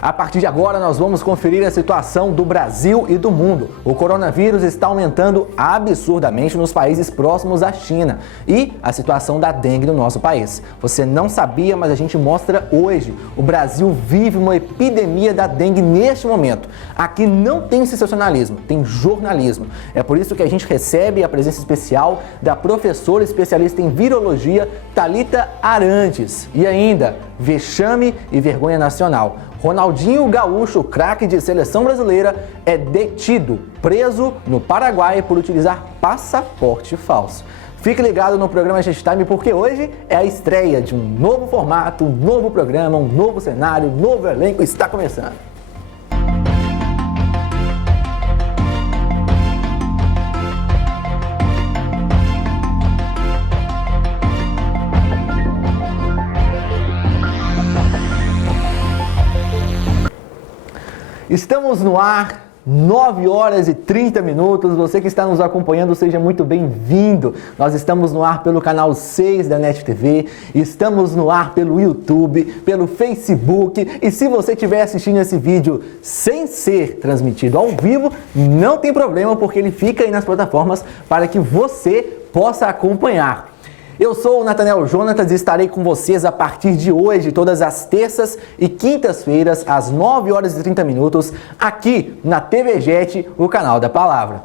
A partir de agora, nós vamos conferir a situação do Brasil e do mundo. O coronavírus está aumentando absurdamente nos países próximos à China e a situação da dengue no nosso país. Você não sabia, mas a gente mostra hoje. O Brasil vive uma epidemia da dengue neste momento. Aqui não tem sensacionalismo, tem jornalismo. É por isso que a gente recebe a presença especial da professora especialista em virologia, Thalita Arantes. E ainda, vexame e vergonha nacional. Ronaldinho Gaúcho, craque de seleção brasileira, é detido, preso no Paraguai por utilizar passaporte falso. Fique ligado no programa Gestime porque hoje é a estreia de um novo formato, um novo programa, um novo cenário, um novo elenco está começando. Estamos no ar, 9 horas e 30 minutos. Você que está nos acompanhando, seja muito bem-vindo. Nós estamos no ar pelo canal 6 da NET TV, estamos no ar pelo YouTube, pelo Facebook. E se você estiver assistindo esse vídeo sem ser transmitido ao vivo, não tem problema, porque ele fica aí nas plataformas para que você possa acompanhar. Eu sou o Nathaniel Jonatas e estarei com vocês a partir de hoje, todas as terças e quintas-feiras, às 9 horas e 30 minutos, aqui na TV Jet, o canal da Palavra.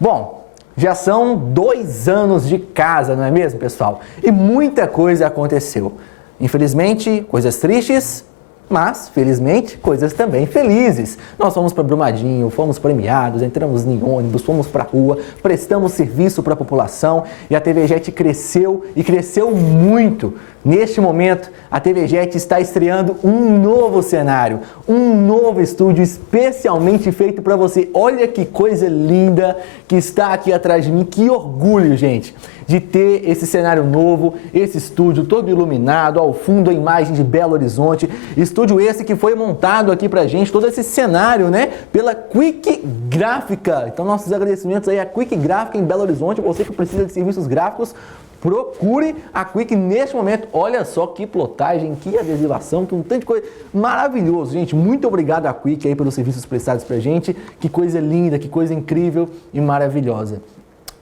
Bom, já são 2 anos de casa, não é mesmo, pessoal? E muita coisa aconteceu. Infelizmente, coisas tristes, mas, felizmente, coisas também felizes. Nós fomos para Brumadinho, fomos premiados, entramos em ônibus, fomos para a rua, prestamos serviço para a população e a TV Jet cresceu e cresceu muito. Neste momento, a TV Jet está estreando um novo cenário, um novo estúdio especialmente feito para você. Olha que coisa linda que está aqui atrás de mim, que orgulho, gente, de ter esse cenário novo, esse estúdio todo iluminado, ao fundo a imagem de Belo Horizonte. Estúdio esse que foi montado aqui pra gente, todo esse cenário, né, pela Quick Gráfica. Então, nossos agradecimentos aí à Quick Gráfica em Belo Horizonte. Você que precisa de serviços gráficos, procure a Quick neste momento. Olha só que plotagem, que adesivação, que um tanto de coisa maravilhoso, gente. Muito obrigado à Quick aí pelos serviços prestados pra gente. Que coisa linda, que coisa incrível e maravilhosa.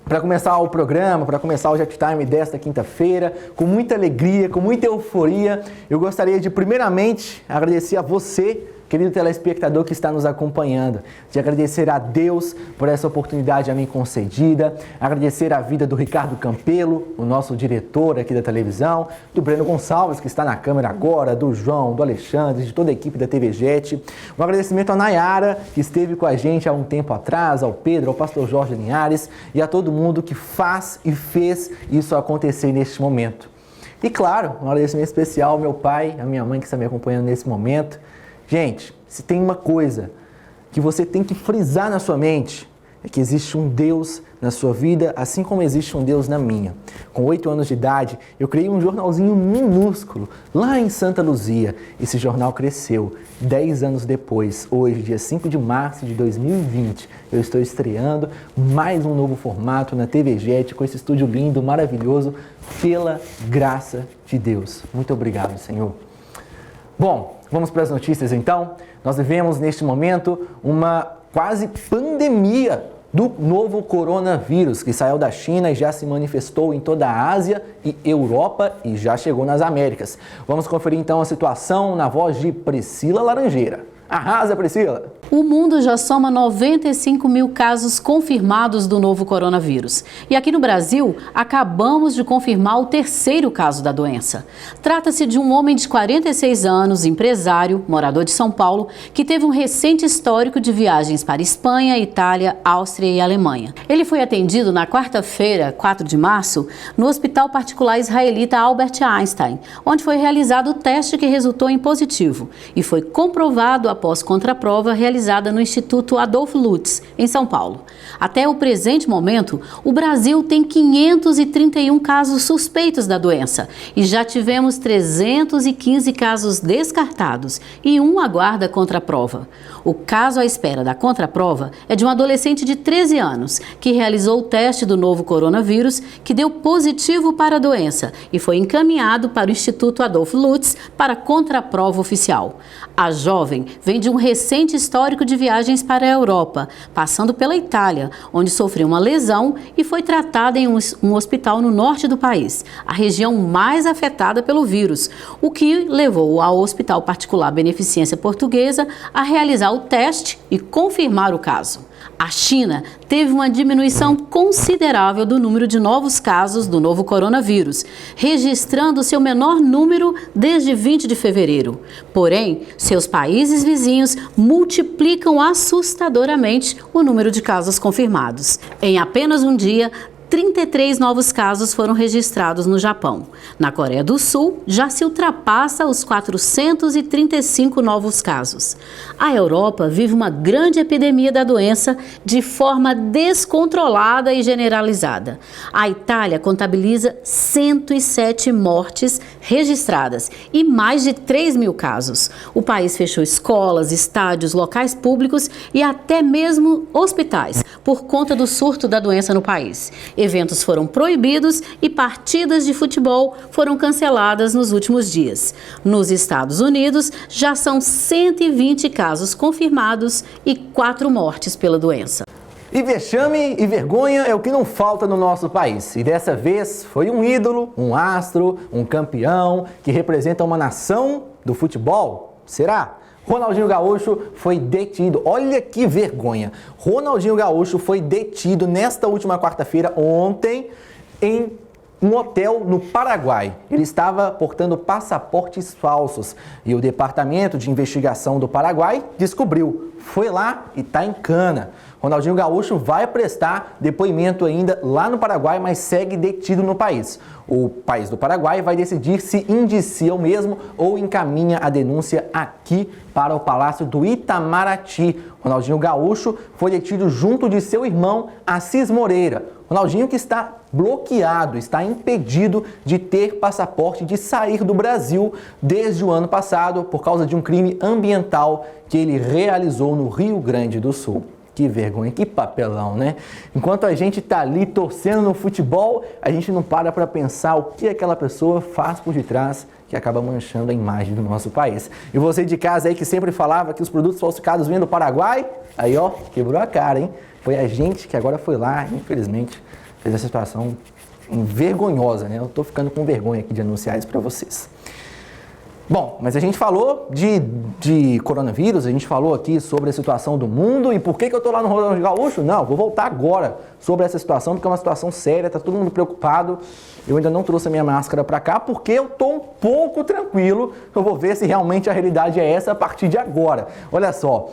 Para começar o programa, para começar o Jet Time desta quinta-feira, com muita alegria, com muita euforia, eu gostaria de primeiramente agradecer a você, querido telespectador que está nos acompanhando, de agradecer a Deus por essa oportunidade a mim concedida, agradecer a vida do Ricardo Campelo, o nosso diretor aqui da televisão, do Breno Gonçalves, que está na câmera agora, do João, do Alexandre, de toda a equipe da TV Jet. Um agradecimento à Nayara, que esteve com a gente há um tempo atrás, ao Pedro, ao pastor Jorge Linhares e a todo mundo que faz e fez isso acontecer neste momento. E claro, um agradecimento especial ao meu pai, à minha mãe que está me acompanhando nesse momento. Gente, se tem uma coisa que você tem que frisar na sua mente, é que existe um Deus na sua vida, assim como existe um Deus na minha. Com 8 anos de idade, eu criei um jornalzinho minúsculo lá em Santa Luzia. Esse jornal cresceu. 10 anos depois, hoje, dia 5 de março de 2020, eu estou estreando mais um novo formato na TV Jet, com esse estúdio lindo, maravilhoso, pela graça de Deus. Muito obrigado, Senhor. Bom, vamos para as notícias então. Nós vivemos neste momento uma quase pandemia do novo coronavírus, que saiu da China e já se manifestou em toda a Ásia e Europa e já chegou nas Américas. Vamos conferir então a situação na voz de Priscila Laranjeira. Arrasa, Priscila! O mundo já soma 95 mil casos confirmados do novo coronavírus. E aqui no Brasil, acabamos de confirmar o 3º caso da doença. Trata-se de um homem de 46 anos, empresário, morador de São Paulo, que teve um recente histórico de viagens para Espanha, Itália, Áustria e Alemanha. Ele foi atendido na quarta-feira, 4 de março, no Hospital Particular Israelita Albert Einstein, onde foi realizado o teste que resultou em positivo e foi comprovado após contraprova realizada no Instituto Adolfo Lutz, em São Paulo. Até o presente momento, o Brasil tem 531 casos suspeitos da doença e já tivemos 315 casos descartados e um aguarda contraprova. O caso à espera da contraprova é de um adolescente de 13 anos que realizou o teste do novo coronavírus, que deu positivo para a doença e foi encaminhado para o Instituto Adolfo Lutz para contraprova oficial. A jovem veio vem de um recente histórico de viagens para a Europa, passando pela Itália, onde sofreu uma lesão e foi tratada em um hospital no norte do país, a região mais afetada pelo vírus, o que levou ao Hospital Particular Beneficência Portuguesa a realizar o teste e confirmar o caso. A China teve uma diminuição considerável do número de novos casos do novo coronavírus, registrando seu menor número desde 20 de fevereiro. Porém, seus países vizinhos multiplicam assustadoramente o número de casos confirmados. Em apenas um dia, 33 novos casos foram registrados no Japão. Na Coreia do Sul, já se ultrapassa os 435 novos casos. A Europa vive uma grande epidemia da doença de forma descontrolada e generalizada. A Itália contabiliza 107 mortes registradas e mais de 3 mil casos. O país fechou escolas, estádios, locais públicos e até mesmo hospitais por conta do surto da doença no país. Eventos foram proibidos e partidas de futebol foram canceladas nos últimos dias. Nos Estados Unidos, já são 120 casos confirmados e 4 mortes pela doença. E vexame e vergonha é o que não falta no nosso país. E dessa vez foi um ídolo, um astro, um campeão que representa uma nação do futebol. Será? Ronaldinho Gaúcho foi detido. Olha que vergonha. Ronaldinho Gaúcho foi detido nesta última quarta-feira, ontem, em um hotel no Paraguai. Ele estava portando passaportes falsos e o Departamento de Investigação do Paraguai descobriu. Foi lá e está em cana. Ronaldinho Gaúcho vai prestar depoimento ainda lá no Paraguai, mas segue detido no país. O país do Paraguai vai decidir se indicia o mesmo ou encaminha a denúncia aqui para o Palácio do Itamaraty. Ronaldinho Gaúcho foi detido junto de seu irmão Assis Moreira. Ronaldinho que está bloqueado, está impedido de ter passaporte de sair do Brasil desde o ano passado por causa de um crime ambiental que ele realizou no Rio Grande do Sul. Que vergonha, que papelão, né? Enquanto a gente tá ali torcendo no futebol, a gente não para pensar o que aquela pessoa faz por detrás que acaba manchando a imagem do nosso país. E você de casa aí que sempre falava que os produtos falsificados vinham do Paraguai, aí ó, quebrou a cara, hein? Foi a gente que agora foi lá, infelizmente, fez essa situação vergonhosa, né? Eu tô ficando com vergonha aqui de anunciar isso para vocês. Bom, mas a gente falou de coronavírus, a gente falou aqui sobre a situação do mundo e por que eu tô lá no Ronaldinho Gaúcho? Não, vou voltar agora sobre essa situação, porque é uma situação séria, tá todo mundo preocupado. Eu ainda não trouxe a minha máscara para cá porque eu tô um pouco tranquilo. Eu vou ver se realmente a realidade é essa a partir de agora. Olha só.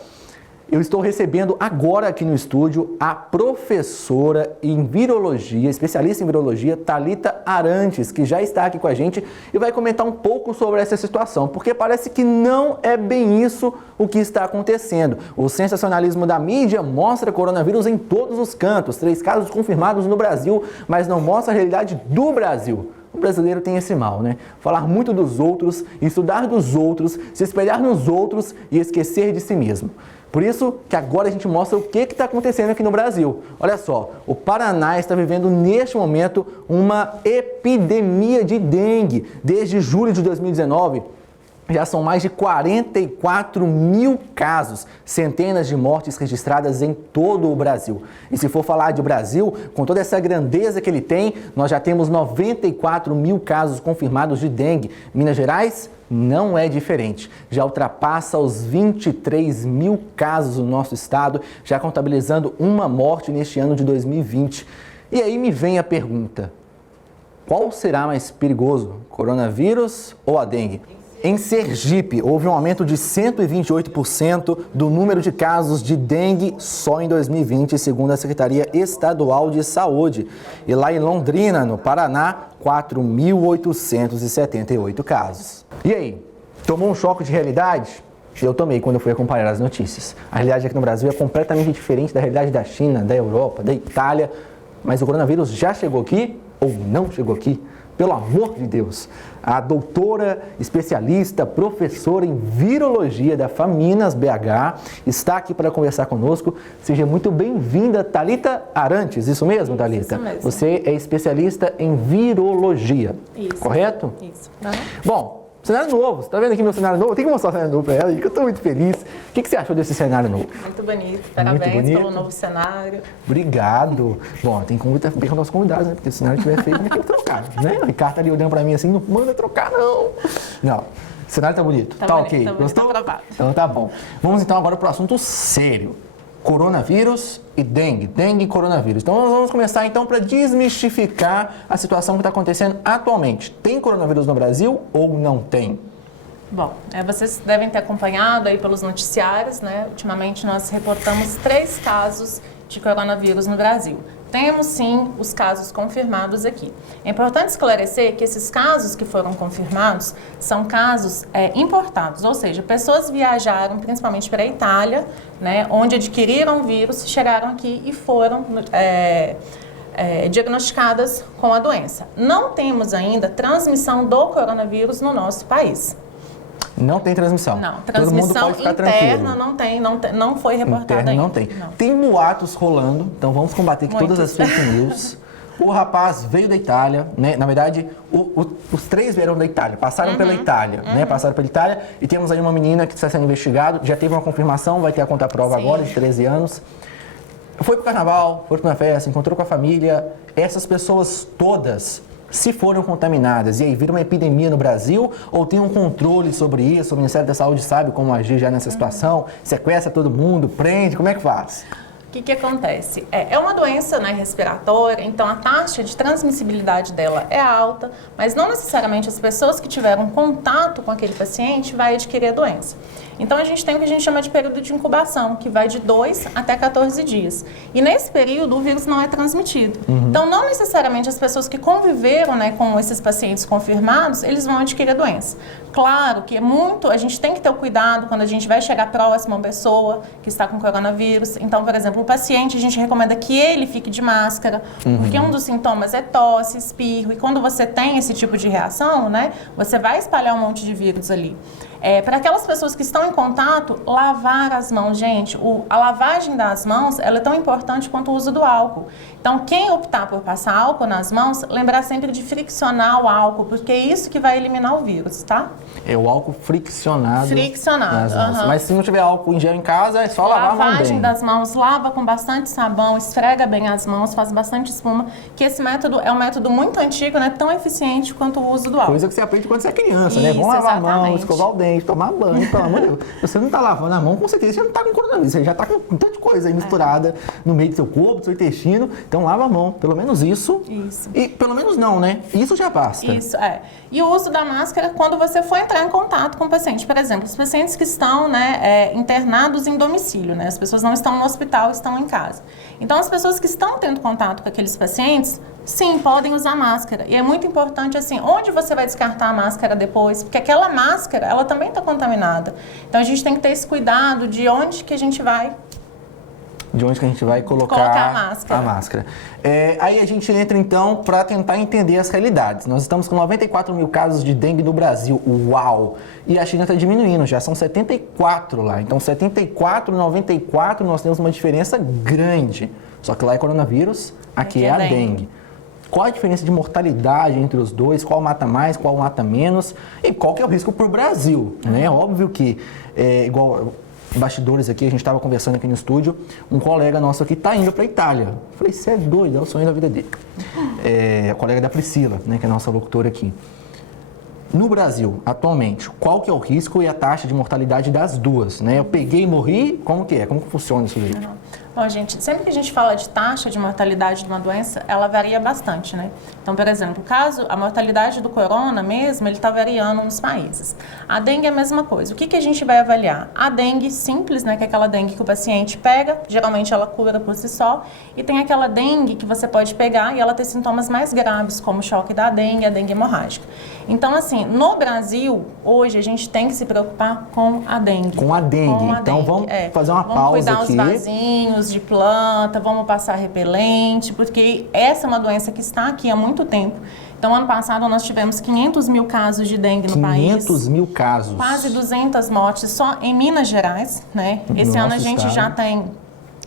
Eu estou recebendo agora aqui no estúdio a professora em virologia, especialista em virologia, Thalita Arantes, que já está aqui com a gente e vai comentar um pouco sobre essa situação, porque parece que não é bem isso o que está acontecendo. O sensacionalismo da mídia mostra coronavírus em todos os cantos, 3 casos confirmados no Brasil, mas não mostra a realidade do Brasil. O brasileiro tem esse mal, né? Falar muito dos outros, estudar dos outros, se espelhar nos outros e esquecer de si mesmo. Por isso que agora a gente mostra o que está acontecendo aqui no Brasil. Olha só, o Paraná está vivendo neste momento uma epidemia de dengue. Desde julho de 2019, já são mais de 44 mil casos, centenas de mortes registradas em todo o Brasil. E se for falar de Brasil, com toda essa grandeza que ele tem, nós já temos 94 mil casos confirmados de dengue. Minas Gerais não é diferente. Já ultrapassa os 23 mil casos no nosso estado, já contabilizando uma morte neste ano de 2020. E aí me vem a pergunta, qual será mais perigoso, coronavírus ou a dengue? Em Sergipe, houve um aumento de 128% do número de casos de dengue só em 2020, segundo a Secretaria Estadual de Saúde. E lá em Londrina, no Paraná, 4.878 casos. E aí, tomou um choque de realidade? Eu tomei quando eu fui acompanhar as notícias. A realidade aqui no Brasil é completamente diferente da realidade da China, da Europa, da Itália. Mas o coronavírus já chegou aqui ou não chegou aqui? Pelo amor de Deus, a doutora, especialista, professora em virologia da Faminas BH está aqui para conversar conosco. Seja muito bem-vinda, Thalita Arantes. Isso mesmo, Thalita? Isso mesmo. Você é especialista em virologia, Isso. correto? Isso. Bom, Cenário novo. Você tá vendo aqui meu cenário novo? Tem que mostrar o cenário novo pra ela, que eu tô muito feliz. O que você achou desse cenário novo? Muito bonito. Parabéns pelo novo cenário. Obrigado. Bom, tem que ver com os nossos convidados, né? Porque se o cenário estiver feio, tem que trocar, né? O Ricardo tá ali olhando pra mim assim, não manda trocar, não. Não. O cenário tá bonito. Tá bonito, ok. tá bonito, Gostou? tá aprovado. Então tá bom. Vamos então agora pro assunto sério. Coronavírus e dengue. Dengue e coronavírus. Então nós vamos começar então para desmistificar a situação que está acontecendo atualmente. Tem coronavírus no Brasil ou não tem? Bom, vocês devem ter acompanhado aí pelos noticiários, né? Ultimamente nós reportamos 3 casos de coronavírus no Brasil. Temos sim os casos confirmados aqui. É importante esclarecer que esses casos que foram confirmados são casos importados, ou seja, pessoas viajaram principalmente para a Itália, né, onde adquiriram o vírus, chegaram aqui e foram diagnosticadas com a doença. Não temos ainda transmissão do coronavírus no nosso país. Não tem transmissão. Não, Todo mundo transmissão pode ficar interna tranquilo. não foi reportada ainda. Não tem. Não. Tem boatos rolando, então vamos combater aqui todas as fake news. O rapaz veio da Itália, né? Na verdade, os 3 vieram da Itália, passaram pela Itália, né? Passaram pela Itália e temos aí uma menina que está sendo investigada, já teve uma confirmação, vai ter a contraprova agora, de 13 anos. Foi pro carnaval, foi pra uma festa, encontrou com a família. Essas pessoas todas, se foram contaminadas e aí vira uma epidemia no Brasil, ou tem um controle sobre isso, o Ministério da Saúde sabe como agir já nessa situação, sequestra todo mundo, prende, como é que faz? O que acontece? É uma doença, né, respiratória, então a taxa de transmissibilidade dela é alta, mas não necessariamente as pessoas que tiveram contato com aquele paciente vai adquirir a doença. Então a gente tem o que a gente chama de período de incubação, que vai de 2 até 14 dias. E nesse período o vírus não é transmitido. Então não necessariamente as pessoas que conviveram, né, com esses pacientes confirmados, eles vão adquirir a doença. Claro que a gente tem que ter o cuidado quando a gente vai chegar próximo a uma pessoa que está com coronavírus. Então, por exemplo, o paciente, a gente recomenda que ele fique de máscara, porque um dos sintomas é tosse, espirro, e quando você tem esse tipo de reação, né, você vai espalhar um monte de vírus ali. Para aquelas pessoas que estão em contato, lavar as mãos, gente. A lavagem das mãos, ela é tão importante quanto o uso do álcool. Então, quem optar por passar álcool nas mãos, lembrar sempre de friccionar o álcool, porque é isso que vai eliminar o vírus, tá? É o álcool friccionado. Friccionado, nas mãos. Mas se não tiver álcool em gel em casa, é só lavar a mão bem. Lavagem das mãos, lava com bastante sabão, esfrega bem as mãos, faz bastante espuma, que esse método é um método muito antigo, né? Tão eficiente quanto o uso do álcool. Coisa que você aprende quando você é criança, né? Isso, Vamos lavar a mão, exatamente. escovar o dente, tomar banho, pelo amor de Deus. Se você não tá lavando a mão, com certeza você não tá com coronavírus, você já tá com tanta coisa aí misturada no meio do seu corpo, do seu intestino. Então lava a mão, pelo menos isso. Isso. E pelo menos não, né? Isso já basta. Isso, E o uso da máscara quando você for entrar em contato com o paciente. Por exemplo, os pacientes que estão, né, internados em domicílio, né? As pessoas não estão no hospital, estão em casa. Então, as pessoas que estão tendo contato com aqueles pacientes, sim, podem usar máscara. E é muito importante, assim, onde você vai descartar a máscara depois? Porque aquela máscara, ela também está contaminada. Então, a gente tem que ter esse cuidado de onde que a gente vai... De onde que a gente vai colocar a máscara. Aí a gente entra, então, para tentar entender as realidades. Nós estamos com 94 mil casos de dengue no Brasil. Uau! E a China está diminuindo, já são 74 lá. Então, 74, 94, nós temos uma diferença grande. Só que lá é coronavírus, aqui é a dengue. Qual a diferença de mortalidade entre os dois? Qual mata mais, qual mata menos? E qual que é o risco para o Brasil? Né? Óbvio que, igual... bastidores aqui, a gente estava conversando aqui no estúdio, um colega nosso aqui está indo para a Itália. Eu falei, você é doido, é o sonho da vida dele. A colega da Priscila, né, que é a nossa locutora aqui. No Brasil, atualmente, qual que é o risco e a taxa de mortalidade das duas? Né? Eu peguei e morri, como que é? Como que funciona isso aí? Bom, gente, sempre que a gente fala de taxa de mortalidade de uma doença, ela varia bastante, né? Então, por exemplo, a mortalidade do corona mesmo, ele está variando nos países. A dengue é a mesma coisa. O que a gente vai avaliar? A dengue simples, né, que é aquela dengue que o paciente pega, geralmente ela cura por si só, e tem aquela dengue que você pode pegar e ela ter sintomas mais graves, como o choque da dengue, a dengue hemorrágica. Então, assim, no Brasil, hoje, a gente tem que se preocupar com a dengue. Com a dengue. Então, vamos fazer uma pausa aqui. Vamos cuidar os vasinhos de planta, vamos passar repelente, porque essa é uma doença que está aqui há muito tempo. Então, ano passado, nós tivemos 500 mil casos de dengue no país. 500 mil casos. Quase 200 mortes só em Minas Gerais, né? Esse ano a gente já tem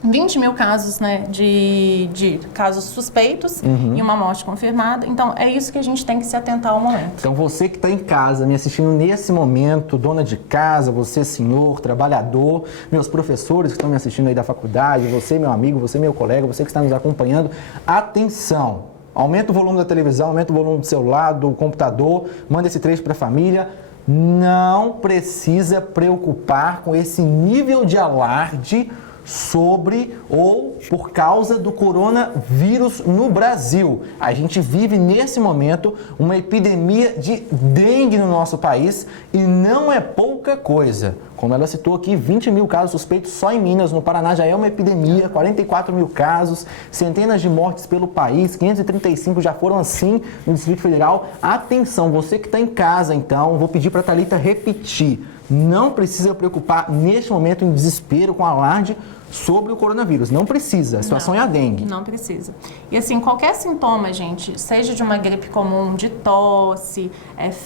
20 mil casos, né, de casos suspeitos e uma morte confirmada. Então, é isso que a gente tem que se atentar ao momento. Então, você que está em casa, me assistindo nesse momento, dona de casa, você, senhor, trabalhador, meus professores que estão me assistindo aí da faculdade, você, meu amigo, você, meu colega, você que está nos acompanhando, atenção! Aumenta o volume da televisão, aumenta o volume do celular, do computador, manda esse trecho para a família. Não precisa preocupar com esse nível de alarde sobre ou por causa do coronavírus no Brasil. A gente vive nesse momento uma epidemia de dengue no nosso país e não é pouca coisa. Como ela citou aqui, 20 mil casos suspeitos só em Minas, no Paraná já é uma epidemia, 44 mil casos, centenas de mortes pelo país, 535 já foram assim no Distrito Federal. Atenção, você que está em casa então, vou pedir para a Thalita repetir. Não precisa preocupar neste momento em desespero com alarde sobre o coronavírus. Não precisa. A situação é a dengue. Não precisa. E assim, qualquer sintoma, gente, seja de uma gripe comum, de tosse,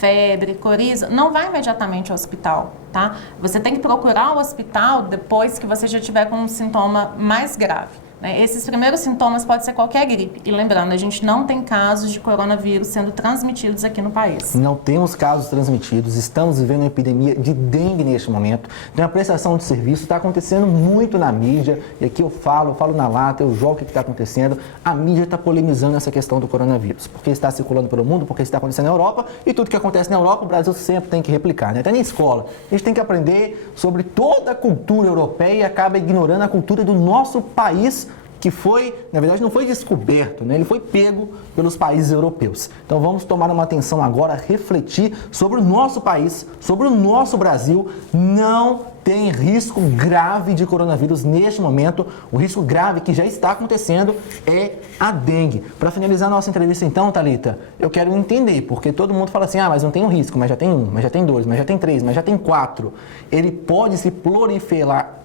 febre, coriza, não vai imediatamente ao hospital, tá? Você tem que procurar o hospital depois que você já tiver com um sintoma mais grave. Esses primeiros sintomas podem ser qualquer gripe. E lembrando, a gente não tem casos de coronavírus sendo transmitidos aqui no país. Não temos casos transmitidos, estamos vivendo uma epidemia de dengue neste momento. Então a prestação de serviço está acontecendo muito na mídia. E aqui eu falo na lata, eu jogo o que está acontecendo. A mídia está polemizando essa questão do coronavírus. Porque está circulando pelo mundo, porque está acontecendo na Europa. E tudo que acontece na Europa, o Brasil sempre tem que replicar, né? Até na escola. A gente tem que aprender sobre toda a cultura europeia e acaba ignorando a cultura do nosso país, que foi, na verdade, não foi descoberto, né? Ele foi pego pelos países europeus. Então vamos tomar uma atenção agora, refletir sobre o nosso país, sobre o nosso Brasil. Não tem risco grave de coronavírus neste momento. O risco grave que já está acontecendo é a dengue. Para finalizar a nossa entrevista então, Thalita, eu quero entender, porque todo mundo fala assim, mas não tem um risco, mas já tem 1, mas já tem 2, mas já tem 3, mas já tem 4. Ele pode se proliferar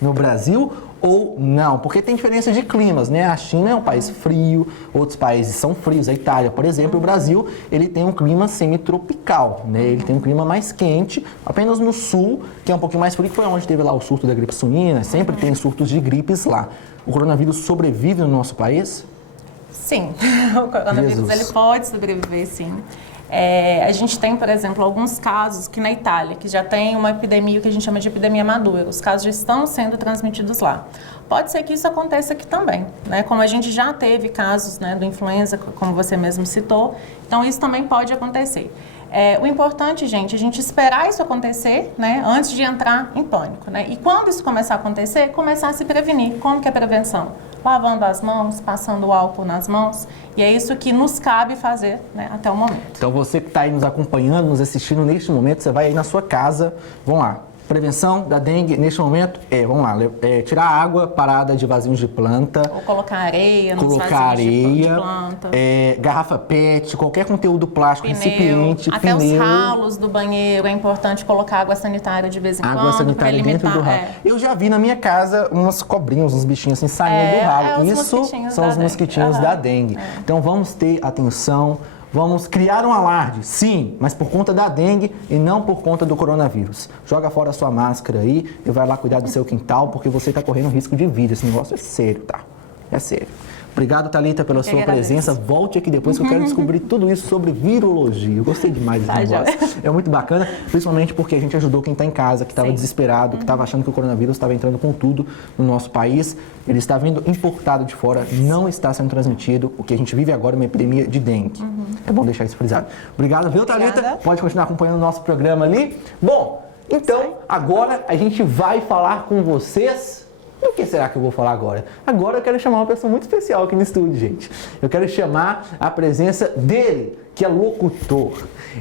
no Brasil ou não? Porque tem diferença de climas, né? A China é um país frio, outros países são frios. A Itália, por exemplo, o Brasil, ele tem um clima semitropical, né? Ele tem um clima mais quente, apenas no sul, que é um pouquinho mais frio, que foi onde teve lá o surto da gripe suína, sempre tem surtos de gripes lá. O coronavírus sobrevive no nosso país? Sim, o coronavírus ele pode sobreviver, sim. A gente tem, por exemplo, alguns casos que na Itália, que já tem uma epidemia que a gente chama de epidemia madura. Os casos já estão sendo transmitidos lá. Pode ser que isso aconteça aqui também, né? Como a gente já teve casos, né, do influenza, como você mesmo citou. Então, isso também pode acontecer. O importante, gente, é a gente esperar isso acontecer, né, antes de entrar em pânico, né? E quando isso começar a acontecer, começar a se prevenir. Como que é a prevenção? Lavando as mãos, passando álcool nas mãos. E é isso que nos cabe fazer, né, até o momento. Então você que está aí nos acompanhando, nos assistindo neste momento, você vai aí na sua casa, vamos lá. Prevenção da dengue neste momento vamos lá, tirar a água parada de vasinhos de planta. Ou colocar areia nos vasinhos de planta. Garrafa PET, qualquer conteúdo plástico, pneu, recipiente, até pneu. Os ralos do banheiro, é importante colocar água sanitária de vez em quando. Água sanitária dentro do ralo. Eu já vi na minha casa umas cobrinhas, uns bichinhos assim saindo do ralo. Isso são os mosquitinhos da dengue. Então vamos ter atenção. Vamos criar um alarde, sim, mas por conta da dengue e não por conta do coronavírus. Joga fora a sua máscara aí e vai lá cuidar do seu quintal, porque você está correndo risco de vida. Esse negócio é sério, tá? É sério. Obrigado, Thalita, pela sua presença. Volte aqui depois que eu quero descobrir tudo isso sobre virologia. Eu gostei demais desse negócio. É muito bacana, principalmente porque a gente ajudou quem está em casa, que estava desesperado, que estava achando que o coronavírus estava entrando com tudo no nosso país. Ele está vindo importado de fora, não está sendo transmitido. O que a gente vive agora é uma epidemia de dengue. É bom deixar isso frisado. Obrigado, viu, Thalita? Pode continuar acompanhando o nosso programa ali. Bom, então, agora a gente vai falar com vocês. O que será que eu vou falar agora? Agora eu quero chamar uma pessoa muito especial aqui no estúdio, gente. Eu quero chamar a presença dele, que é locutor.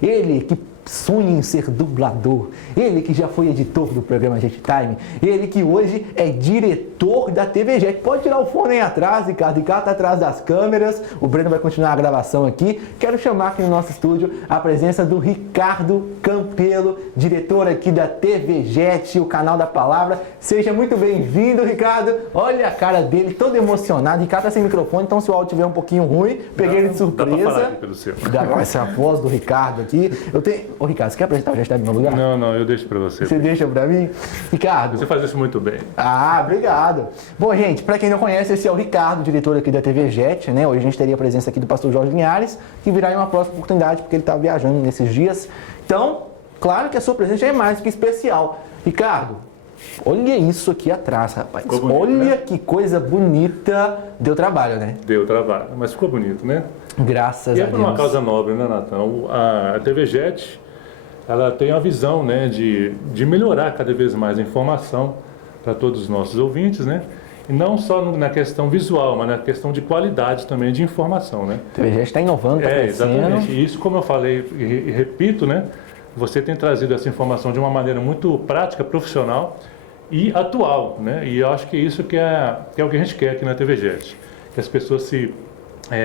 Ele que sonha em ser dublador. Ele que já foi editor do programa Jet Time. Ele que hoje é diretor da TV Jet. Pode tirar o fone aí atrás, Ricardo. Ricardo está atrás das câmeras. O Breno vai continuar a gravação aqui. Quero chamar aqui no nosso estúdio a presença do Ricardo Campelo, diretor aqui da TV Jet, o canal da palavra. Seja muito bem-vindo, Ricardo. Olha a cara dele, todo emocionado. Ricardo está sem microfone, então se o áudio estiver um pouquinho ruim, peguei ele de surpresa. Dá pra falar aqui pelo seu. Essa é a voz do Ricardo aqui. Ô, Ricardo, você quer apresentar o hashtag no meu lugar? Não, eu deixo para você. Você deixa para mim? Ricardo. Você faz isso muito bem. Ah, obrigado. Bom, gente, para quem não conhece, esse é o Ricardo, diretor aqui da TV Jet, né? Hoje a gente teria a presença aqui do pastor Jorge Linhares, que virá em uma próxima oportunidade, porque ele está viajando nesses dias. Então, claro que a sua presença é mais do que especial. Ricardo, olha isso aqui atrás, rapaz. Bonito, olha, né? Que coisa bonita. Deu trabalho, né? Deu trabalho, mas ficou bonito, né? Graças a E é Deus. por uma causa nobre, né, Natão? A TV Jet, ela tem a visão, né, de melhorar cada vez mais a informação para todos os nossos ouvintes, né? E não só na questão visual, mas na questão de qualidade também de informação, né? A TV Jet está inovando, está crescendo. Exatamente. E isso, como eu falei e repito, né? Você tem trazido essa informação de uma maneira muito prática, profissional e atual, né? E eu acho que isso que é o que a gente quer aqui na TV Jet. Que as pessoas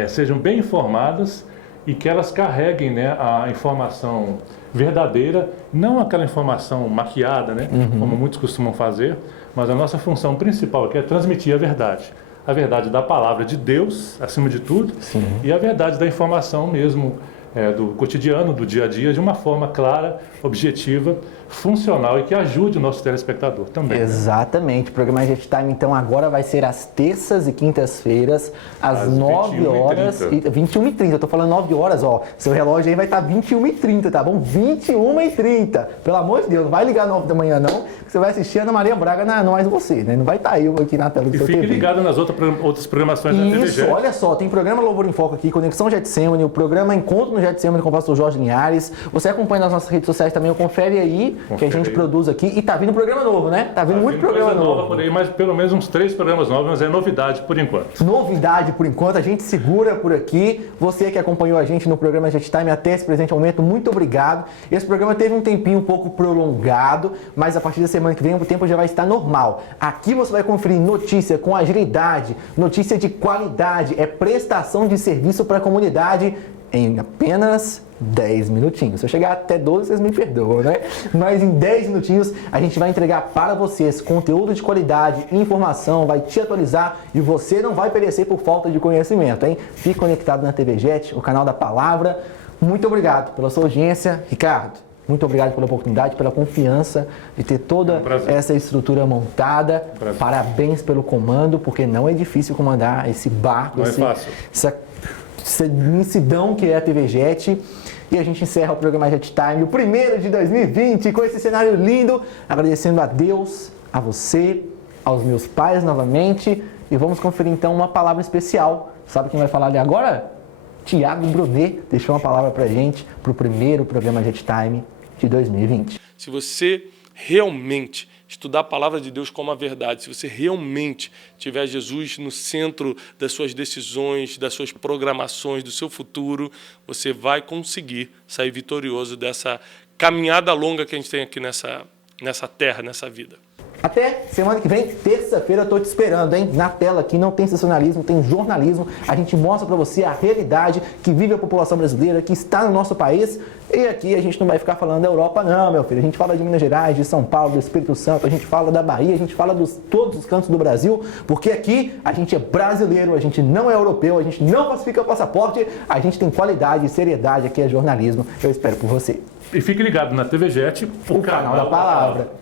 sejam bem informadas e que elas carreguem, né, a informação verdadeira, não aquela informação maquiada, né? Como muitos costumam fazer, mas a nossa função principal aqui é transmitir a verdade da palavra de Deus, acima de tudo, Sim. e a verdade da informação mesmo, do cotidiano, do dia a dia, de uma forma clara, objetiva, funcional e que ajude o nosso telespectador também. Exatamente. O programa Jet Time, então, agora vai ser às terças e quintas-feiras, às 9 horas. 21h30. Eu tô falando 9 horas, ó. Seu relógio aí vai estar 21h30, tá bom? 21h30. Pelo amor de Deus, não vai ligar 9 da manhã, não, que você vai assistir Ana Maria Braga na Mais Você, né? Não vai estar eu aqui na tela do seu E fique TV. ligado nas outras programações da TV Isso, Jet. olha só, tem programa Louvor em Foco aqui, Conexão Getsemane, o programa Encontro no Getsemane com o pastor Jorge Linhares. Você acompanha nas nossas redes sociais também, confere aí, que a gente produz aqui. E tá vindo programa novo, né? Tá vindo muito programa coisa novo. nova por aí, mas pelo menos uns 3 programas novos, mas é novidade por enquanto. Novidade por enquanto, a gente segura por aqui. Você que acompanhou a gente no programa Jet Time até esse presente momento, muito obrigado. Esse programa teve um tempinho um pouco prolongado, mas a partir da semana que vem o tempo já vai estar normal. Aqui você vai conferir notícia com agilidade, notícia de qualidade, é prestação de serviço para a comunidade em apenas 10 minutinhos. Se eu chegar até 12, vocês me perdoam, né? Mas em 10 minutinhos a gente vai entregar para vocês conteúdo de qualidade, informação, vai te atualizar e você não vai perecer por falta de conhecimento, hein? Fique conectado na TV Jet, o canal da Palavra. Muito obrigado pela sua audiência, Ricardo. Muito obrigado pela oportunidade, pela confiança de ter toda essa estrutura montada. Parabéns pelo comando, porque não é difícil comandar esse barco, não é fácil. Essa imensidão que é a TV Jet. E a gente encerra o programa Jet Time, o primeiro de 2020, com esse cenário lindo, agradecendo a Deus, a você, aos meus pais novamente. E vamos conferir então uma palavra especial. Sabe quem vai falar ali agora? Tiago Brunet deixou uma palavra pra gente para o primeiro programa Jet Time de 2020. Se você realmente estudar a palavra de Deus como a verdade, se você realmente tiver Jesus no centro das suas decisões, das suas programações, do seu futuro, você vai conseguir sair vitorioso dessa caminhada longa que a gente tem aqui nessa terra, nessa vida. Até semana que vem, terça-feira, eu tô te esperando, hein? Na tela aqui não tem sensacionalismo, tem jornalismo. A gente mostra pra você a realidade que vive a população brasileira, que está no nosso país. E aqui a gente não vai ficar falando da Europa, não, meu filho. A gente fala de Minas Gerais, de São Paulo, do Espírito Santo, a gente fala da Bahia, a gente fala de todos os cantos do Brasil, porque aqui a gente é brasileiro, a gente não é europeu, a gente não falsifica passaporte, a gente tem qualidade e seriedade, aqui é jornalismo. Eu espero por você. E fique ligado na TV Jet, o canal da Palavra.